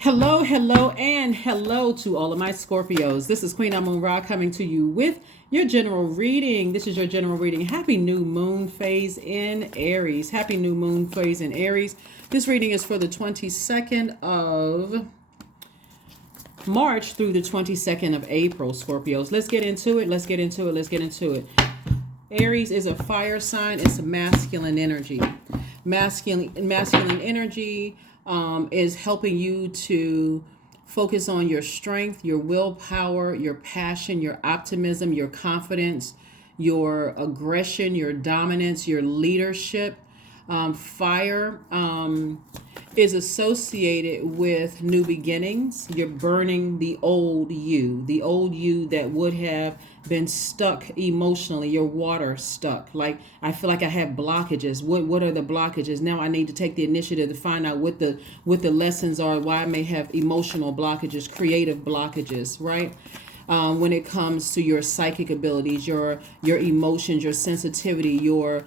Hello, hello, and hello to all of my Scorpios. This is Queen Moon Ra coming to you with your general reading. This is your general reading. Happy new moon phase in Aries. Happy new moon phase in Aries. This reading is for the 22nd of March through the 22nd of April, Scorpios. Let's get into it. Let's get into it. Let's get into it. Aries is a fire sign. It's a masculine energy. Masculine energy is helping you to focus on your strength, your willpower, your passion, your optimism, your confidence, your aggression, your dominance, your leadership. Fire is associated with new beginnings. You're burning the old you that would have been stuck emotionally, your water stuck. Like, I feel like I have blockages. What are the blockages? Now I need to take the initiative to find out what the lessons are, why I may have emotional blockages, creative blockages, right? When it comes to your psychic abilities, your emotions, your sensitivity, your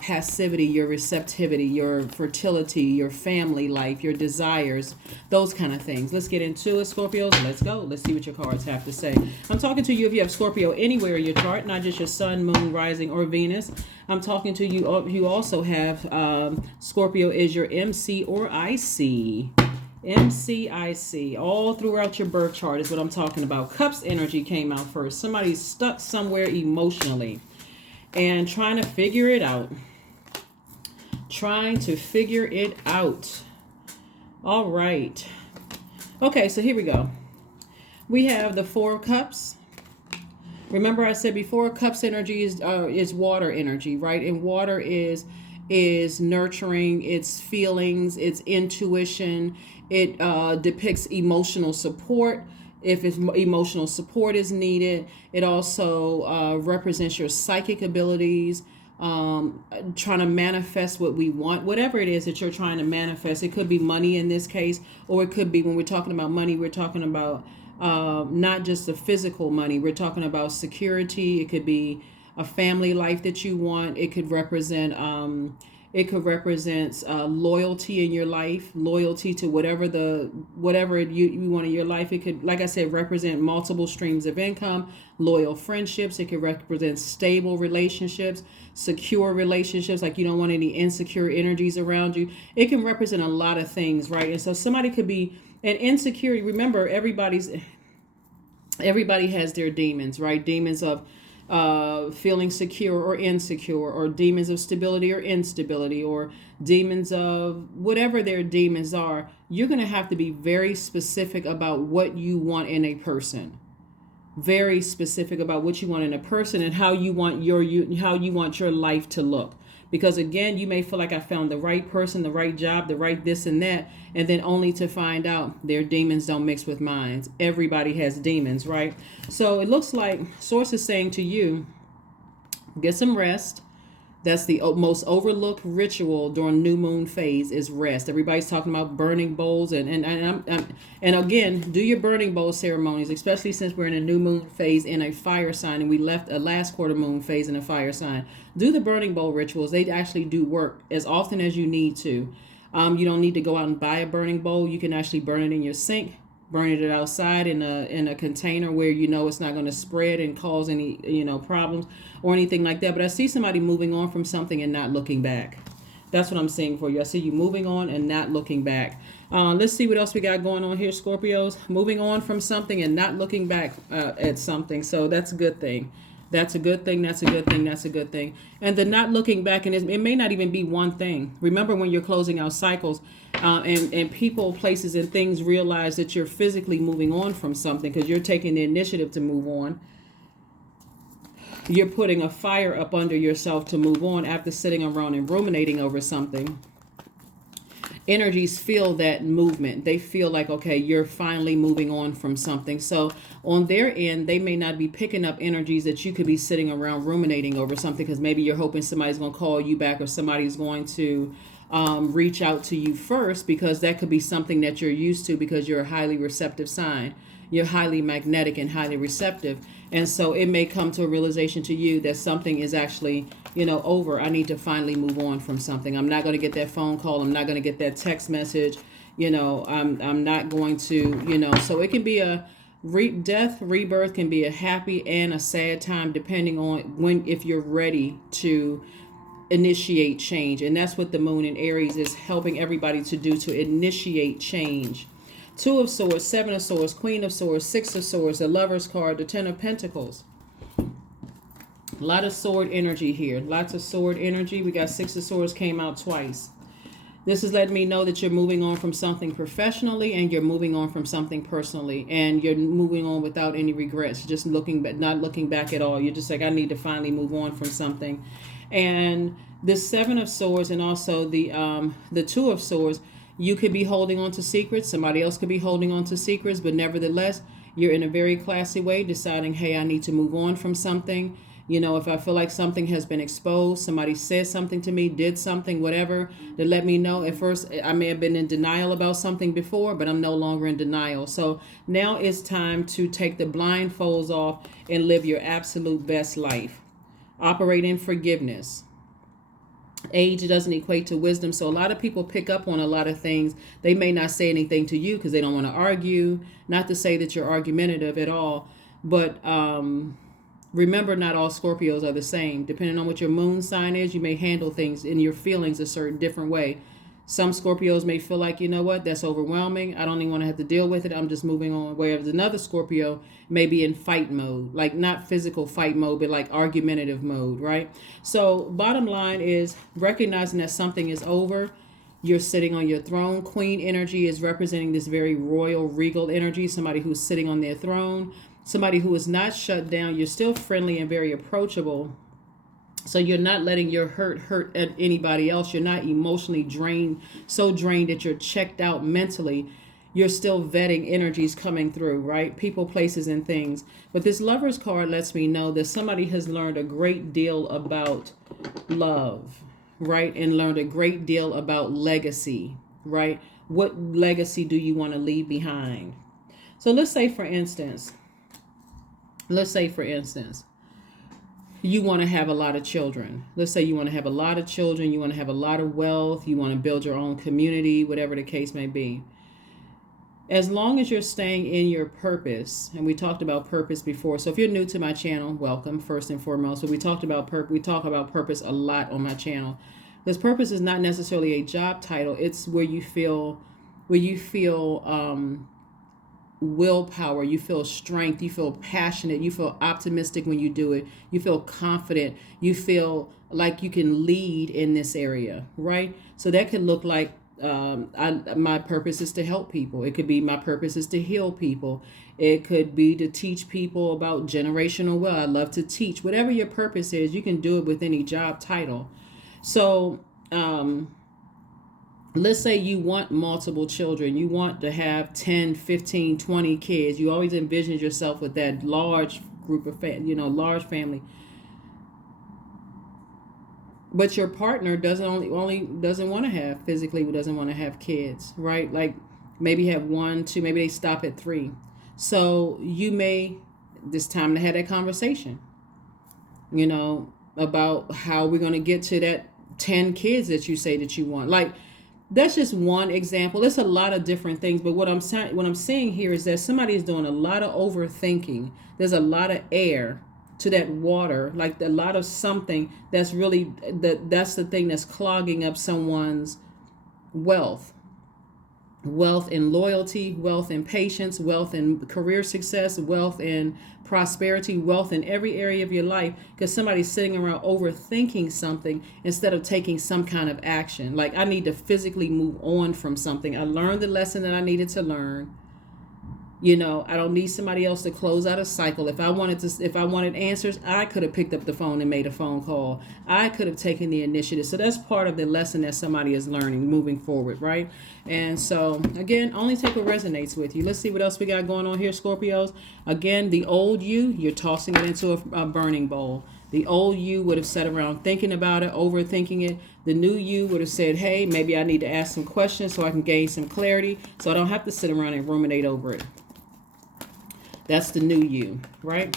passivity, your receptivity, your fertility, your family life, your desires, those kind of things. Let's get into it, Scorpios. Let's go. Let's see what your cards have to say. I'm talking to you if you have Scorpio anywhere in your chart, not just your sun, moon, rising, or Venus. I'm talking to you. You also have Scorpio is your MC or IC. MCIC, all throughout your birth chart is what I'm talking about. Cups energy came out first. Somebody's stuck somewhere emotionally and trying to figure it out. All right. Okay, so here we go. We have the Four of Cups. Remember I said before, Cups energy is water energy, right? And water is nurturing, it's feelings, it's intuition. It depicts emotional support. If emotional support is needed, it also represents your psychic abilities, trying to manifest what we want, whatever it is that you're trying to manifest. It could be money in this case, or it could be, when we're talking about money, we're talking about not just the physical money. We're talking about security. It could be a family life that you want. It could represent loyalty in your life, loyalty to whatever you want in your life. It could, like I said, represent multiple streams of income, loyal friendships. It could represent stable relationships, secure relationships, like you don't want any insecure energies around you. It can represent a lot of things, right? And so somebody could be an insecurity. Remember, everybody has their demons, right? Demons of feeling secure or insecure, or demons of stability or instability, or demons of whatever their demons are. You're going to have to be very specific about what you want in a person. Very specific about what you want in a person and how you want your life to look. Because again, you may feel like I found the right person, the right job, the right this and that, and then only to find out their demons don't mix with mine. Everybody has demons, right? So it looks like Source is saying to you, get some rest. That's the most overlooked ritual during new moon phase, is rest. Everybody's talking about burning bowls, and again, do your burning bowl ceremonies, especially since we're in a new moon phase in a fire sign, and we left a last quarter moon phase in a fire sign. Do the burning bowl rituals. They actually do work as often as you need to. You don't need to go out and buy a burning bowl. You can actually burn it in your sink, burn it outside in a container where you know it's not going to spread and cause any problems or anything like that. But I see somebody moving on from something and not looking back. That's what I'm seeing for you. I see you moving on and not looking back. Let's see what else we got going on here, Scorpios. Moving on from something and not looking back at something. So that's a good thing. That's a good thing. That's a good thing. That's a good thing. And the not looking back, and it may not even be one thing. Remember, when you're closing out cycles, and people, places, and things realize that you're physically moving on from something because you're taking the initiative to move on. You're putting a fire up under yourself to move on after sitting around and ruminating over something. Energies feel that movement. They feel like, okay, you're finally moving on from something. So on their end, they may not be picking up energies that you could be sitting around ruminating over something, because maybe you're hoping somebody's going to call you back, or somebody's going to reach out to you first, because that could be something that you're used to, because you're a highly receptive sign. You're highly magnetic and highly receptive. And so it may come to a realization to you that something is actually, over. I need to finally move on from something. I'm not going to get that phone call. I'm not going to get that text message. I'm not going to, so it can be a death, rebirth can be a happy and a sad time depending on if you're ready to initiate change. And that's what the moon in Aries is helping everybody to do, to initiate change. Two of Swords, Seven of Swords, Queen of Swords, Six of Swords, the Lover's card, the Ten of Pentacles. A lot of sword energy here. Lots of sword energy. We got Six of Swords came out twice. This is letting me know that you're moving on from something professionally and you're moving on from something personally. And you're moving on without any regrets. Just not looking back at all. You're just like, I need to finally move on from something. And the Seven of Swords and also the Two of Swords, you could be holding on to secrets. Somebody else could be holding on to secrets. But nevertheless, you're in a very classy way deciding, hey, I need to move on from something. If I feel like something has been exposed, somebody said something to me, did something, whatever, to let me know. At first, I may have been in denial about something before, but I'm no longer in denial. So now it's time to take the blindfolds off and live your absolute best life. Operate in forgiveness. Age doesn't equate to wisdom. So a lot of people pick up on a lot of things. They may not say anything to you because they don't want to argue. Not to say that you're argumentative at all, but remember, not all Scorpios are the same. Depending on what your moon sign is, you may handle things in your feelings a certain different way. Some Scorpios may feel like, you know what, that's overwhelming. I don't even want to have to deal with it. I'm just moving on. Whereas another Scorpio may be in fight mode, like not physical fight mode, but like argumentative mode, right? So bottom line is recognizing that something is over. You're sitting on your throne. Queen energy is representing this very royal, regal energy, somebody who's sitting on their throne. Somebody who is not shut down. You're still friendly and very approachable. So you're not letting your hurt at anybody else. You're not emotionally drained, so drained that you're checked out mentally. You're still vetting energies coming through, right? People, places, and things. But this Lover's card lets me know that somebody has learned a great deal about love, right? And learned a great deal about legacy, right? What legacy do you want to leave behind? So let's say, for instance, you want to have a lot of children. Let's say you want to have a lot of children. You want to have a lot of wealth. You want to build your own community, whatever the case may be. As long as you're staying in your purpose, and we talked about purpose before. So if you're new to my channel, welcome first and foremost. But we talk about purpose a lot on my channel. Because purpose is not necessarily a job title. It's where you feel willpower, you feel strength, you feel passionate, you feel optimistic when you do it, you feel confident, you feel like you can lead in this area, right? So that could look like my purpose is to help people. It could be my purpose is to heal people. It could be to teach people about generational wealth. I love to teach. Whatever your purpose is, you can do it with any job title. So let's say you want multiple children. You want to have 10, 15, 20 kids. You always envision yourself with that large group of, large family. But your partner doesn't want to have, physically doesn't want to have kids, right? Like maybe have 1, 2, maybe they stop at 3. So this time to have that conversation, about how we're going to get to that 10 kids that you say that you want. Like, that's just one example. There's a lot of different things, but what I'm seeing here is that somebody is doing a lot of overthinking. There's a lot of air to that water, like a lot of something that's really that's the thing that's clogging up someone's wealth in loyalty, wealth in patience, wealth in career success, wealth in prosperity, wealth in every area of your life, because somebody's sitting around overthinking something instead of taking some kind of action. Like, I need to physically move on from something. I learned the lesson that I needed to learn. I don't need somebody else to close out a cycle. If I wanted answers, I could have picked up the phone and made a phone call. I could have taken the initiative. So that's part of the lesson that somebody is learning moving forward, right? And so, again, only take what resonates with you. Let's see what else we got going on here, Scorpios. Again, the old you're tossing it into a burning bowl. The old you would have sat around thinking about it, overthinking it. The new you would have said, hey, maybe I need to ask some questions so I can gain some clarity, so I don't have to sit around and ruminate over it. That's the new you, right?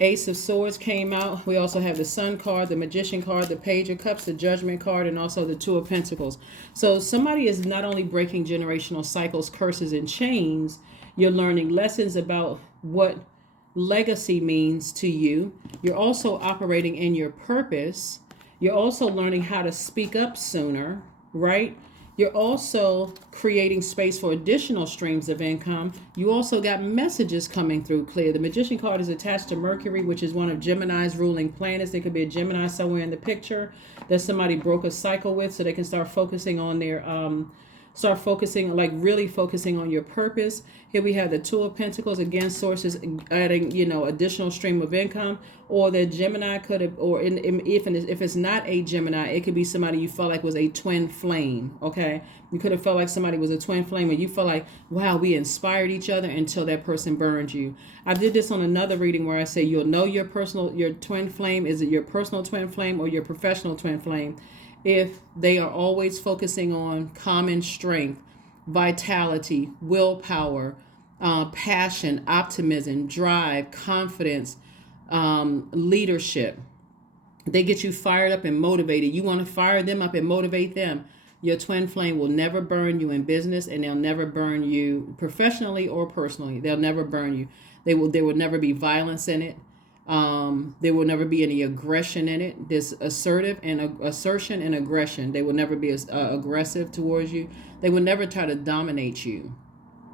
Ace of Swords came out. We also have the Sun card, the Magician card, the Page of Cups, the Judgment card, and also the Two of Pentacles. So somebody is not only breaking generational cycles, curses, and chains, you're learning lessons about what legacy means to you. You're also operating in your purpose. You're also learning how to speak up sooner, right? You're also creating space for additional streams of income. You also got messages coming through clear. The Magician card is attached to Mercury, which is one of Gemini's ruling planets. There could be a Gemini somewhere in the picture that somebody broke a cycle with, so they can start focusing on their like really focusing on your purpose. Here we have the Two of Pentacles, again, sources adding, additional stream of income. Or the Gemini could have, or if it's not a Gemini, it could be somebody you felt like was a twin flame. Okay, you could have felt like somebody was a twin flame, and you felt like, wow, we inspired each other until that person burned you. I did this on another reading where I say you'll know your twin flame. Is it your personal twin flame or your professional twin flame? If they are always focusing on common strength, vitality, willpower, passion, optimism, drive, confidence, leadership. They get you fired up and motivated. You want to fire them up and motivate them. Your twin flame will never burn you in business, and they'll never burn you professionally or personally. They'll never burn you. There will never be violence in it. There will never be any aggression in it. There's assertion and aggression. They will never be aggressive towards you. They will never try to dominate you,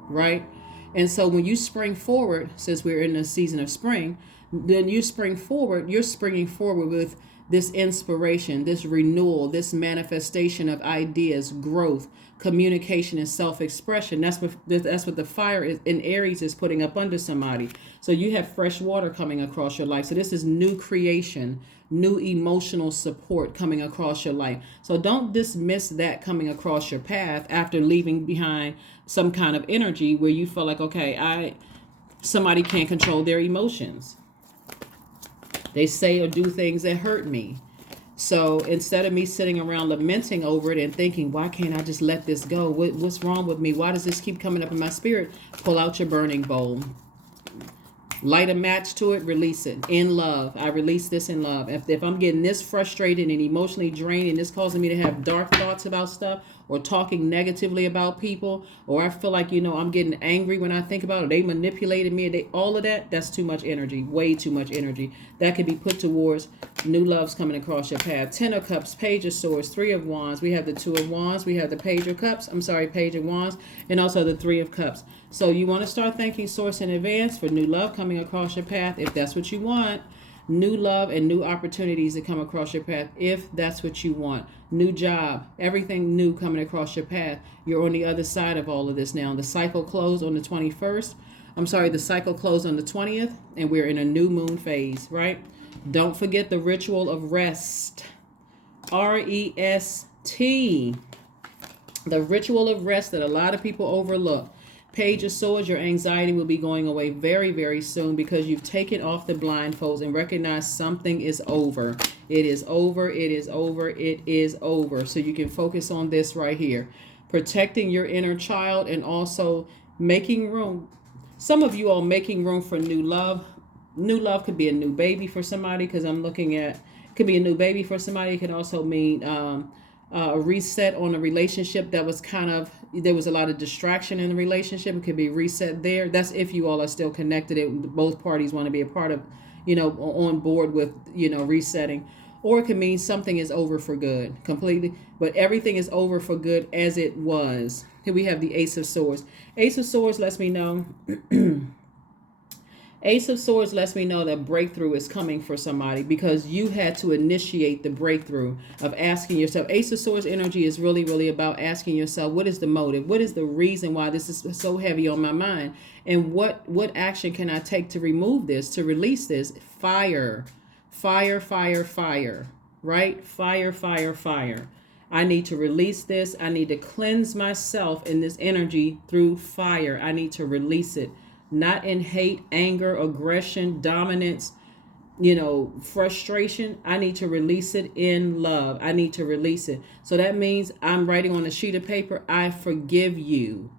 right? And so when you spring forward, since we're in the season of spring, then you're springing forward with this inspiration, this renewal, this manifestation of ideas, growth, communication, and self-expression. That's what the fire in Aries is putting up under somebody. So you have fresh water coming across your life. So this is new creation, new emotional support coming across your life. So don't dismiss that coming across your path after leaving behind some kind of energy where you feel like, okay, somebody can't control their emotions. They say or do things that hurt me. So instead of me sitting around lamenting over it and thinking, why can't I just let this go? What's wrong with me? Why does this keep coming up in my spirit? Pull out your burning bowl. Light a match to it, release it in love. I release this in love. If I'm getting this frustrated and emotionally drained and this causing me to have dark thoughts about stuff or talking negatively about people, or I feel like, I'm getting angry when I think about it, they manipulated me, all of that, that's too much energy, way too much energy. That could be put towards new loves coming across your path. 10 of Cups, Page of Swords, 3 of Wands. We have the 2 of Wands. We have the Page of Wands, and also the 3 of Cups. So you want to start thanking Source in advance for new love coming across your path, if that's what you want. New love and new opportunities that come across your path, if that's what you want. New job, everything new coming across your path. You're on the other side of all of this now. The cycle closed on the 21st. The cycle closed on the 20th, and we're in a new moon phase, right? Don't forget the ritual of rest. R-E-S-T. The ritual of rest that a lot of people overlook. Page of Swords, your anxiety will be going away very, very soon because you've taken off the blindfolds and recognized something is over. It is over. It is over. It is over. So you can focus on this right here. Protecting your inner child and also making room. Some of you are making room for new love. New love could be a new baby for somebody, because I'm looking at, it could be a new baby for somebody. It can also mean a reset on a relationship that was there was a lot of distraction in the relationship. It could be reset there. That's if you all are still connected. Both parties want to be a part of, on board with, resetting. Or it could mean something is over for good completely, but everything is over for good as it was. Here we have the Ace of Swords. Ace of Swords lets me know Ace of Swords lets me know that breakthrough is coming for somebody because you had to initiate the breakthrough of asking yourself. Ace of Swords energy is really, really about asking yourself, what is the motive? What is the reason why this is so heavy on my mind? And what action can I take to remove this, to release this? Fire, fire, fire, fire, right? Fire, fire, fire. I need to release this. I need to cleanse myself in this energy through fire. I need to release it. Not in hate, anger, aggression, dominance, frustration. I need to release it in love. I need to release it. So that means I'm writing on a sheet of paper, I forgive you.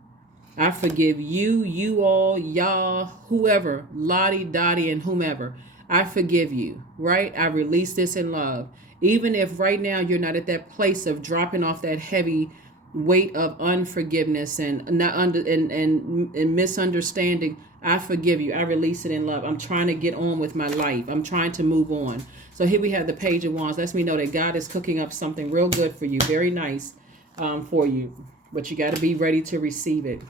I forgive you, you all, y'all, whoever, Lottie, Dottie, and whomever. I forgive you, right? I release this in love. Even if right now you're not at that place of dropping off that heavy weight of unforgiveness and not under and misunderstanding, I forgive you. I release it in love. I'm trying to get on with my life. I'm trying to move on. So here we have the Page of Wands. Lets me know that God is cooking up something real good for you. Very nice for you. But you got to be ready to receive it.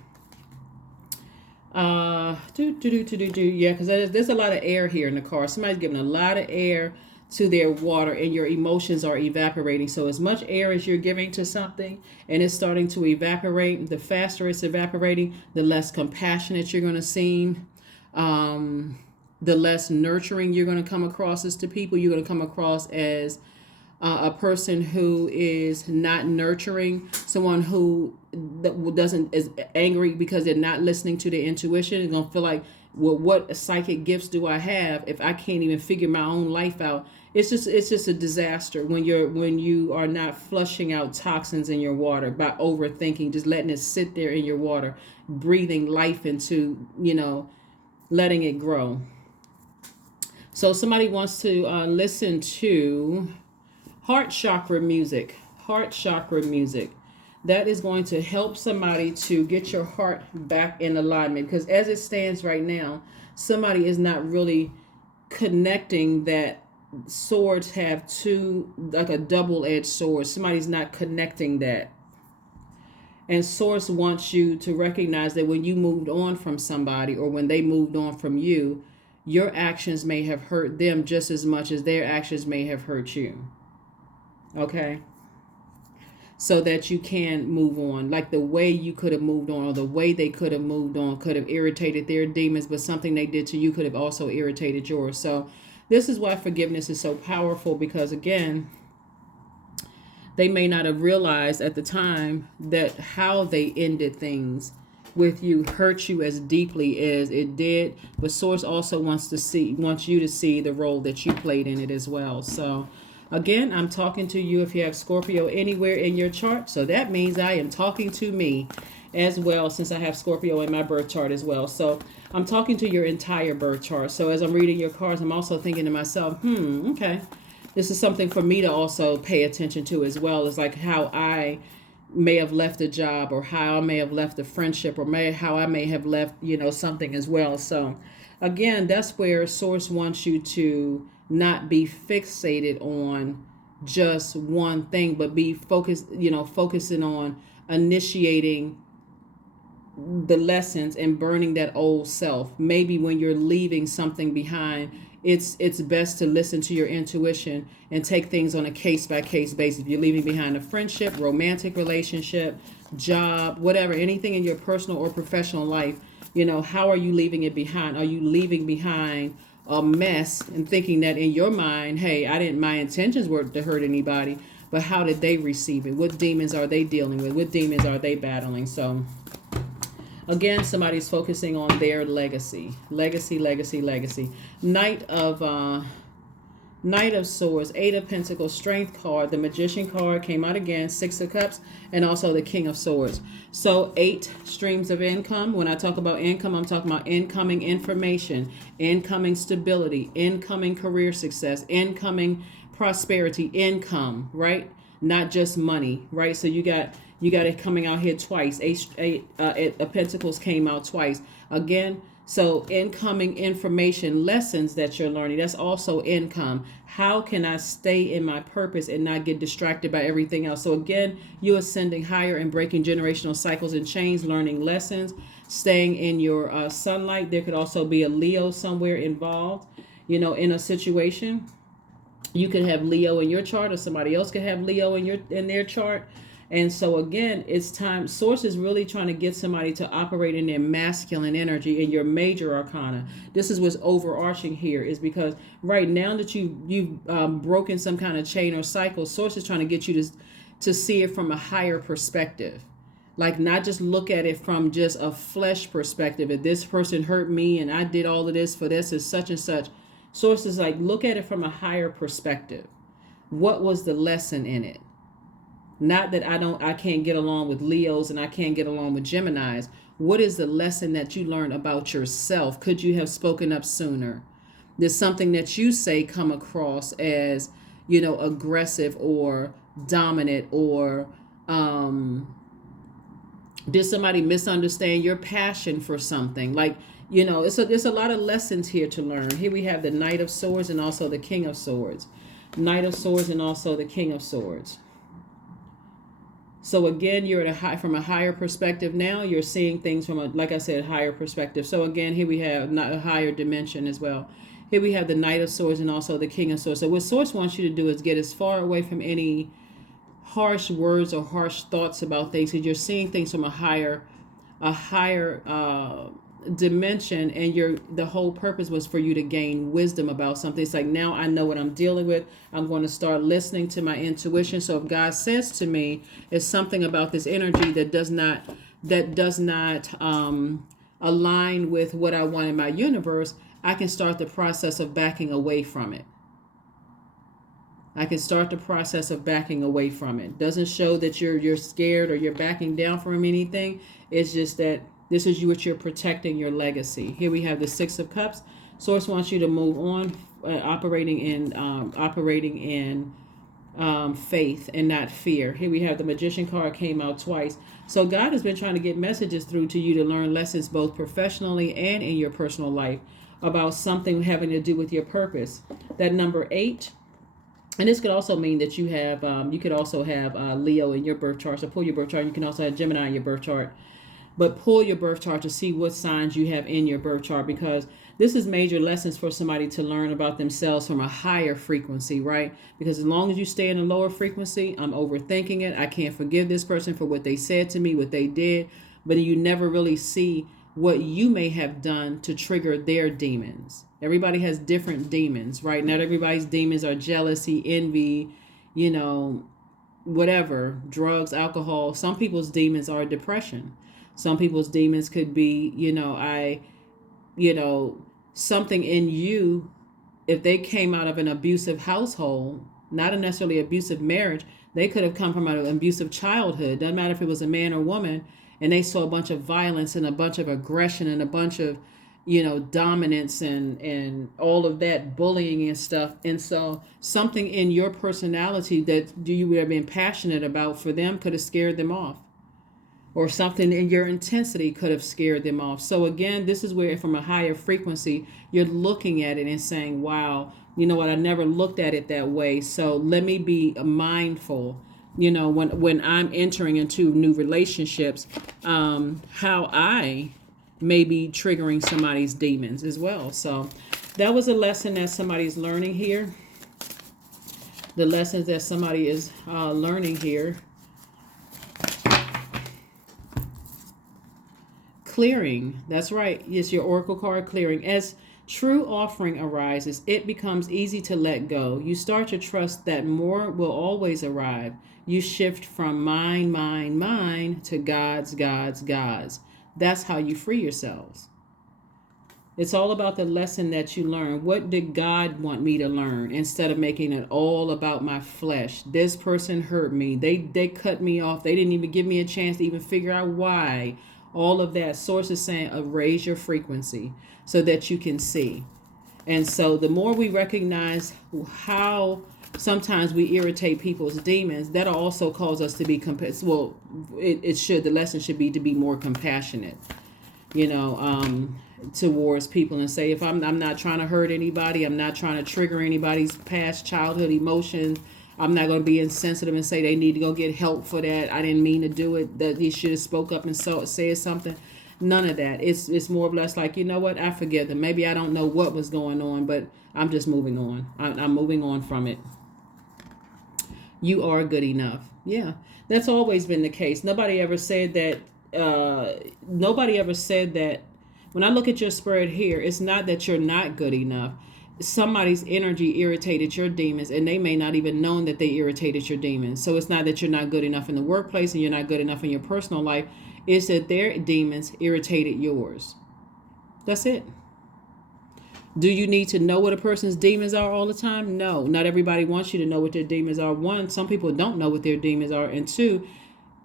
Yeah, because there's a lot of air here in the car. Somebody's giving a lot of air to their water, and your emotions are evaporating. So as much air as you're giving to something and it's starting to evaporate, the faster it's evaporating, the less compassionate you're going to seem. The less nurturing you're going to come across as to people. You're going to come across as a person who is not nurturing, someone who doesn't is angry because they're not listening to their intuition. Is going to feel like, well, what psychic gifts do I have if I can't even figure my own life out? It's just a disaster when you are not flushing out toxins in your water by overthinking, just letting it sit there in your water, breathing life into, letting it grow. So somebody wants to listen to heart chakra music. Heart chakra music. That is going to help somebody to get your heart back in alignment. Because as it stands right now, somebody is not really connecting that swords have two, like a double-edged sword. Somebody's not connecting that. And Source wants you to recognize that when you moved on from somebody or when they moved on from you, your actions may have hurt them just as much as their actions may have hurt you. Okay? So that you can move on. Like the way you could have moved on or the way they could have moved on could have irritated their demons, but something they did to you could have also irritated yours. So this is why forgiveness is so powerful, because again, they may not have realized at the time that how they ended things with you hurt you as deeply as it did. But Source also wants you to see the role that you played in it as well. So again, I'm talking to you if you have Scorpio anywhere in your chart. So that means I am talking to me as well, since I have Scorpio in my birth chart as well. So I'm talking to your entire birth chart. So as I'm reading your cards, I'm also thinking to myself, okay, this is something for me to also pay attention to as well. It's like how I may have left a job, or how I may have left a friendship, or how I may have left, something as well. So again, that's where Source wants you to not be fixated on just one thing, but be focusing on initiating the lessons and burning that old self. Maybe when you're leaving something behind, it's best to listen to your intuition and take things on a case-by-case basis. If you're leaving behind a friendship, romantic relationship, job, whatever, anything in your personal or professional life, how are you leaving it behind? Are you leaving behind a mess and thinking that in your mind, hey, my intentions were to hurt anybody, but how did they receive it? What demons are they dealing with? What demons are they battling? So again, somebody's focusing on their legacy. Legacy. Knight of Swords, Eight of Pentacles, Strength card, the Magician card came out again, Six of Cups, and also the King of Swords. So 8 streams of income. When I talk about income, I'm talking about incoming information, incoming stability, incoming career success, incoming prosperity, income, right? Not just money, right? So you got it coming out here twice. Eight of Pentacles came out twice. Again, so incoming information, lessons that you're learning, that's also income. How can I stay in my purpose and not get distracted by everything else? So again, you're ascending higher and breaking generational cycles and chains, learning lessons, staying in your sunlight. There could also be a Leo somewhere involved, in a situation. You could have Leo in your chart, or somebody else could have Leo in their chart. And so again, it's time. Source is really trying to get somebody to operate in their masculine energy in your major arcana. This is what's overarching here, is because right now that you've broken some kind of chain or cycle, Source is trying to get you to see it from a higher perspective. Like, not just look at it from just a flesh perspective. If this person hurt me and I did all of this for this is such and such. Source is like, look at it from a higher perspective. What was the lesson in it? Not that I can't get along with Leos and I can't get along with Geminis. What is the lesson that you learned about yourself? Could you have spoken up sooner? Does something that you say come across as, aggressive or dominant, or did somebody misunderstand your passion for something? Like, it's a lot of lessons here to learn. Here we have the Knight of Swords and also the King of Swords. Knight of Swords and also the King of Swords. So again, you're from a higher perspective now. You're seeing things from like I said, higher perspective. So again, here we have not a higher dimension as well. Here we have the Knight of Swords and also the King of Swords. So what Source wants you to do is get as far away from any harsh words or harsh thoughts about things, because you're seeing things from a higher dimension, and the whole purpose was for you to gain wisdom about something. It's like, now I know what I'm dealing with. I'm going to start listening to my intuition. So if God says to me, it's something about this energy that does not align with what I want in my universe, I can start the process of backing away from it. I can start the process of backing away from it. Doesn't show that you're scared or you're backing down from anything. It's just that this is what you're protecting, your legacy. Here we have the Six of Cups. Source wants you to move on, operating in faith and not fear. Here we have the Magician card, came out twice. So God has been trying to get messages through to you to learn lessons both professionally and in your personal life about something having to do with your purpose. That number 8. And this could also mean that you could also have Leo in your birth chart. So pull your birth chart. You can also have Gemini in your birth chart. But pull your birth chart to see what signs you have in your birth chart, because this is major lessons for somebody to learn about themselves from a higher frequency, right? Because as long as you stay in a lower frequency, I'm overthinking it. I can't forgive this person for what they said to me, what they did. But you never really see what you may have done to trigger their demons. Everybody has different demons, right? Not everybody's demons are jealousy, envy, whatever, drugs, alcohol. Some people's demons are depression. Some people's demons could be, something in you. If they came out of an abusive household, not a necessarily abusive marriage, they could have come from an abusive childhood. Doesn't matter if it was a man or woman, and they saw a bunch of violence and a bunch of aggression and a bunch of, dominance and all of that, bullying and stuff. And so something in your personality that you would have been passionate about for them could have scared them off. Or something in your intensity could have scared them off. So again, this is where from a higher frequency, you're looking at it and saying, wow, you know what, I never looked at it that way. So let me be mindful, when I'm entering into new relationships, how I may be triggering somebody's demons as well. So that was a lesson that somebody's learning here. The lessons that somebody is learning here. Clearing, that's right. It's your oracle card, clearing. As true offering arises, it becomes easy to let go. You start to trust that more will always arrive. You shift from mine to God's. That's how you free yourselves. It's all about the lesson that you learn. What did God want me to learn, instead of making it all about my flesh? This person hurt me. They cut me off. They didn't even give me a chance to even figure out why. All of that. Source is saying, raise your frequency so that you can see. And so the more we recognize how sometimes we irritate people's demons, that'll also cause us to be the lesson should be to be more compassionate, towards people, and say, if I'm not trying to hurt anybody, I'm not trying to trigger anybody's past childhood emotions, I'm not going to be insensitive and say they need to go get help for that. I didn't mean to do it. That he should have spoke up and said something. None of that. It's more or less like, you know what? I forgive them. Maybe I don't know what was going on, but I'm just moving on. I'm moving on from it. You are good enough. Yeah, that's always been the case. Nobody ever said that. When I look at your spread here, it's not that you're not good enough. Somebody's energy irritated your demons, and they may not even known that they irritated your demons. So it's not that you're not good enough in the workplace and you're not good enough in your personal life. It's that their demons irritated yours. That's it. Do you need to know what a person's demons are all the time? No, not everybody wants you to know what their demons are. One, some people don't know what their demons are. And two,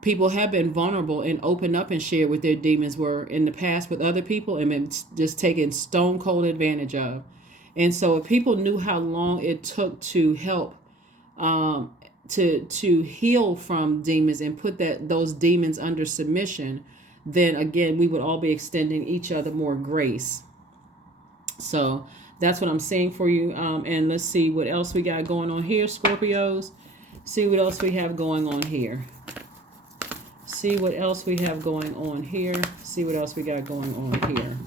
people have been vulnerable and opened up and shared what their demons were in the past with other people and been just taken stone cold advantage of. And so if people knew how long it took to help um, to heal from demons and put those demons under submission, then again we would all be extending each other more grace. So that's what I'm saying for you. And let's see what else we got going on here, Scorpios. See what else we have going on here. See what else we have going on here. See what else we got going on here.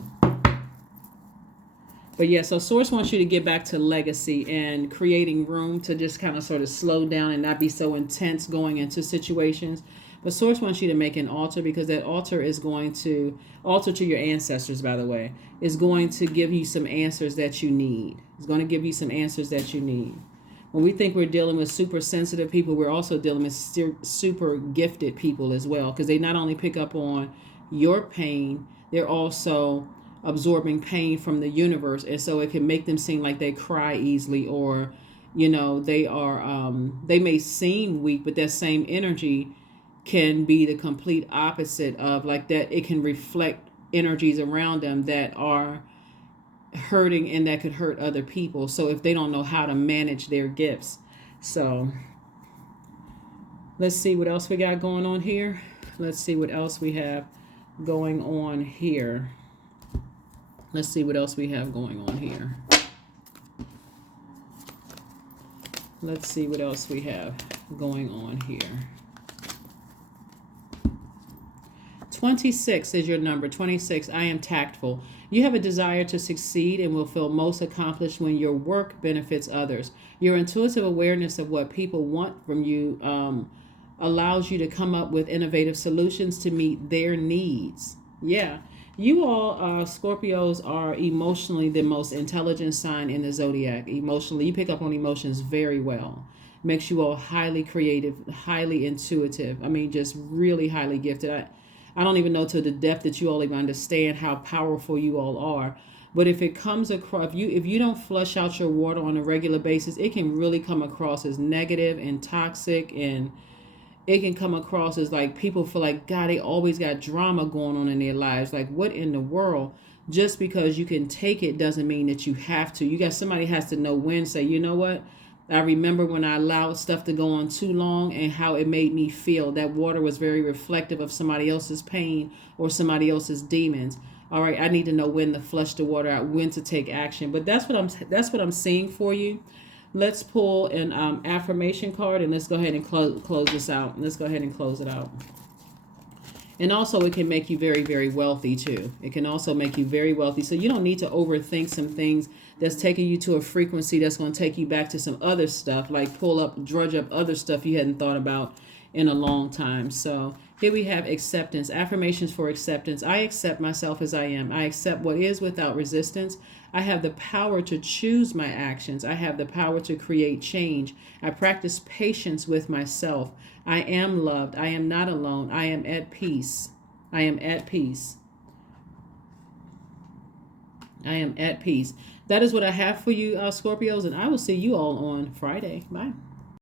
But yeah, so Source wants you to get back to legacy and creating room to just kind of sort of slow down and not be so intense going into situations. But Source wants you to make an altar, because that altar is going to, altar to your ancestors, by the way, is going to give you some answers that you need. It's going to give you some answers that you need. When we think we're dealing with super sensitive people, we're also dealing with super gifted people as well, because they not only pick up on your pain, they're also absorbing pain from the universe. And so it can make them seem like they cry easily, or, you know, they are, they may seem weak, but that same energy can be the complete opposite of like that. It can reflect energies around them that are hurting and that could hurt other people. So if they don't know how to manage their gifts. So let's see what else we got going on here. Let's see what else we have going on here. Let's see what else we have going on here. Let's see what else we have going on here. 26 is your number. 26, I am tactful. You have a desire to succeed and will feel most accomplished when your work benefits others. Your intuitive awareness of what people want from you allows you to come up with innovative solutions to meet their needs. Yeah. You all, Scorpios, are emotionally the most intelligent sign in the zodiac. Emotionally, you pick up on emotions very well. Makes you all highly creative, highly intuitive. I mean, just really highly gifted. I don't even know to the depth that you all even understand how powerful you all are. But if it comes across, if you don't flush out your water on a regular basis, it can really come across as negative and toxic, and it can come across as like people feel like, God, they always got drama going on in their lives. Like, what in the world? Just because you can take it doesn't mean that you have to. You got, somebody has to know when, say, you know what? I remember when I allowed stuff to go on too long and how it made me feel. That water was very reflective of somebody else's pain or somebody else's demons. All right, I need to know when to flush the water out, when to take action. But that's what I'm seeing for you. Let's pull an affirmation card, and let's go ahead and close this out. Let's go ahead and close it out. And also, it can make you very, very wealthy too. It can also make you very wealthy. So you don't need to overthink some things that's taking you to a frequency that's going to take you back to some other stuff, like drudge up other stuff you hadn't thought about in a long time. So here we have acceptance, affirmations for acceptance. I accept myself as I am. I accept what is without resistance. I have the power to choose my actions. I have the power to create change. I practice patience with myself. I am loved. I am not alone. I am at peace. I am at peace. I am at peace. That is what I have for you, Scorpios, and I will see you all on Friday. Bye.